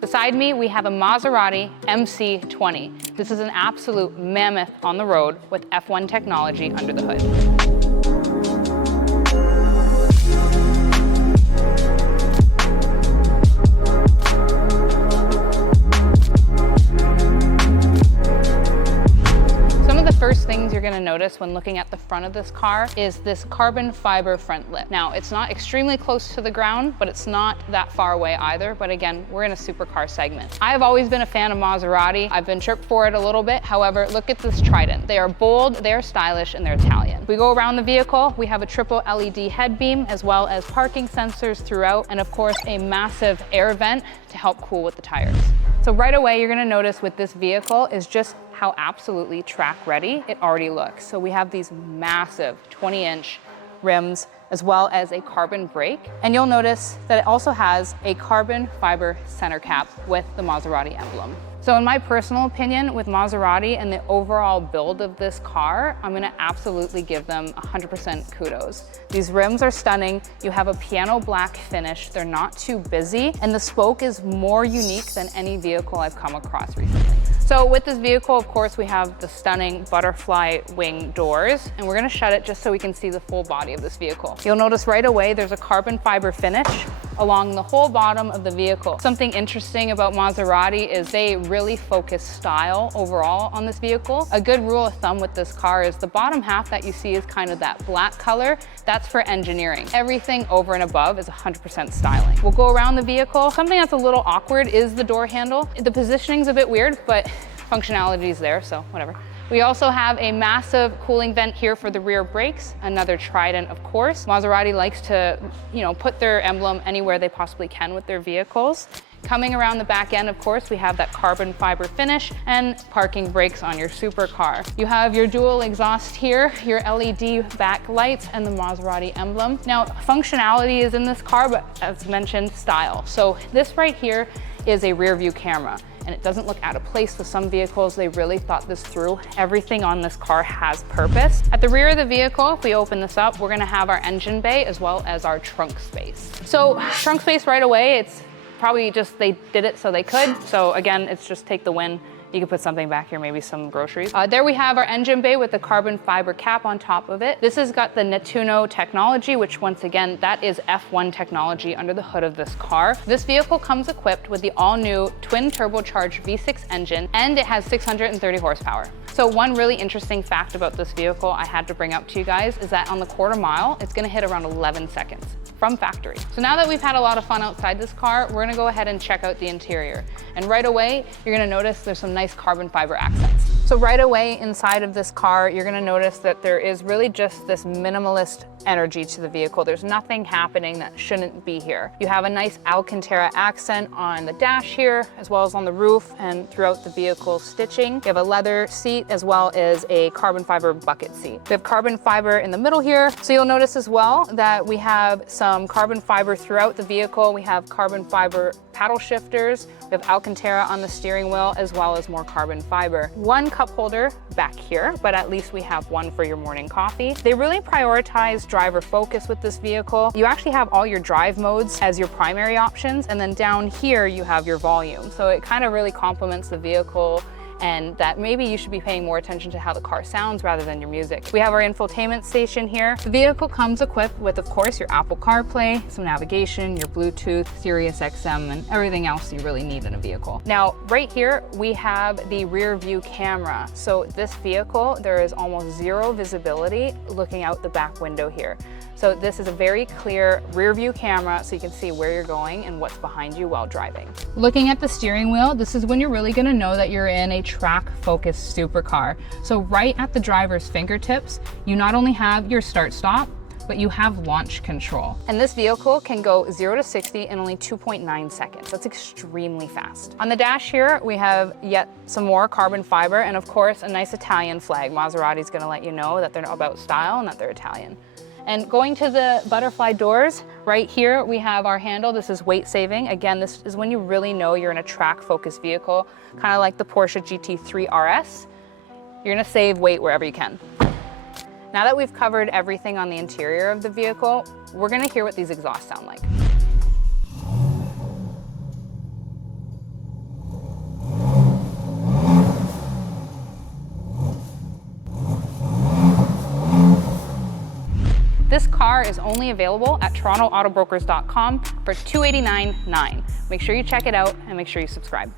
Beside me, we have a Maserati MC20. This is an absolute mammoth on the road with F1 technology under the hood. First things you're gonna notice when looking at the front of this car is this carbon fiber front lip. Now, it's not extremely close to the ground, but it's not that far away either. But again, we're in a supercar segment. I have always been a fan of Maserati. I've been chirped for it a little bit. However, look at this Trident. They are bold, they are stylish, and they're Italian. We go around the vehicle, we have a triple LED head beam, as well as parking sensors throughout, and of course, a massive air vent to help cool with the tires. So right away, you're gonna notice with this vehicle is just how absolutely track ready it already looks. So we have these massive 20-inch rims, as well as a carbon brake. And you'll notice that it also has a carbon fiber center cap with the Maserati emblem. So in my personal opinion, with Maserati and the overall build of this car, I'm gonna absolutely give them 100% kudos. These rims are stunning. You have a piano black finish. They're not too busy. And the spoke is more unique than any vehicle I've come across recently. So with this vehicle, of course, we have the stunning butterfly wing doors, and we're gonna shut it just so we can see the full body of this vehicle. You'll notice right away there's a carbon fiber finish along the whole bottom of the vehicle. Something interesting about Maserati is they really focus style overall on this vehicle. A good rule of thumb with this car is the bottom half that you see is kind of that black color. That's for engineering. Everything over and above is 100% styling. We'll go around the vehicle. Something that's a little awkward is the door handle. The positioning's a bit weird, but functionality is there, so whatever. We also have a massive cooling vent here for the rear brakes, another Trident, of course. Maserati likes to, put their emblem anywhere they possibly can with their vehicles. Coming around the back end, of course, we have that carbon fiber finish and parking brakes on your supercar. You have your dual exhaust here, your LED back lights, and the Maserati emblem. Now, functionality is in this car, but as mentioned, style. So this right here is a rear view camera, and it doesn't look out of place with some vehicles. They really thought this through. Everything on this car has purpose. At the rear of the vehicle, if we open this up, we're gonna have our engine bay as well as our trunk space. So trunk space right away, it's probably just they did it so they could. So again, it's just take the win. You can put something back here, maybe some groceries. There we have our engine bay with the carbon fiber cap on top of it. This has got the Nettuno technology, which once again, that is F1 technology under the hood of this car. This vehicle comes equipped with the all-new twin turbocharged V6 engine, and it has 630 horsepower. So one really interesting fact about this vehicle I had to bring up to you guys is that on the quarter mile, it's gonna hit around 11 seconds from factory. So now that we've had a lot of fun outside this car, we're gonna go ahead and check out the interior. And right away, you're gonna notice there's some nice carbon fiber accents. So right away inside of this car, you're gonna notice that there is really just this minimalist energy to the vehicle. There's nothing happening that shouldn't be here. You have a nice Alcantara accent on the dash here, as well as on the roof and throughout the vehicle stitching. You have a leather seat as well as a carbon fiber bucket seat. We have carbon fiber in the middle here. So you'll notice as well that we have some carbon fiber throughout the vehicle. We have carbon fiber paddle shifters. We have Alcantara on the steering wheel, as well as more carbon fiber. One cup holder back here, but at least we have one for your morning coffee. They really prioritize driver focus with this vehicle. You actually have all your drive modes as your primary options, and then down here you have your volume. So it kind of really complements the vehicle, and that maybe you should be paying more attention to how the car sounds rather than your music. We have our infotainment station here. The vehicle comes equipped with, of course, your Apple CarPlay, some navigation, your Bluetooth, Sirius XM, and everything else you really need in a vehicle. Now, right here, we have the rear view camera. So this vehicle, there is almost zero visibility looking out the back window here. So this is a very clear rear view camera so you can see where you're going and what's behind you while driving. Looking at the steering wheel, this is when you're really gonna know that you're in a track-focused supercar. So right at the driver's fingertips, you not only have your start-stop, but you have launch control. And this vehicle can go 0 to 60 in only 2.9 seconds. That's extremely fast. On the dash here, we have yet some more carbon fiber and of course, a nice Italian flag. Maserati's gonna let you know that they're about style and that they're Italian. And going to the butterfly doors, right here we have our handle. This is weight saving. Again, this is when you really know you're in a track-focused vehicle, kind of like the Porsche GT3 RS. You're gonna save weight wherever you can. Now that we've covered everything on the interior of the vehicle, we're gonna hear what these exhausts sound like. This car is only available at TorontoAutobrokers.com for $289,900. Make sure you check it out and make sure you subscribe.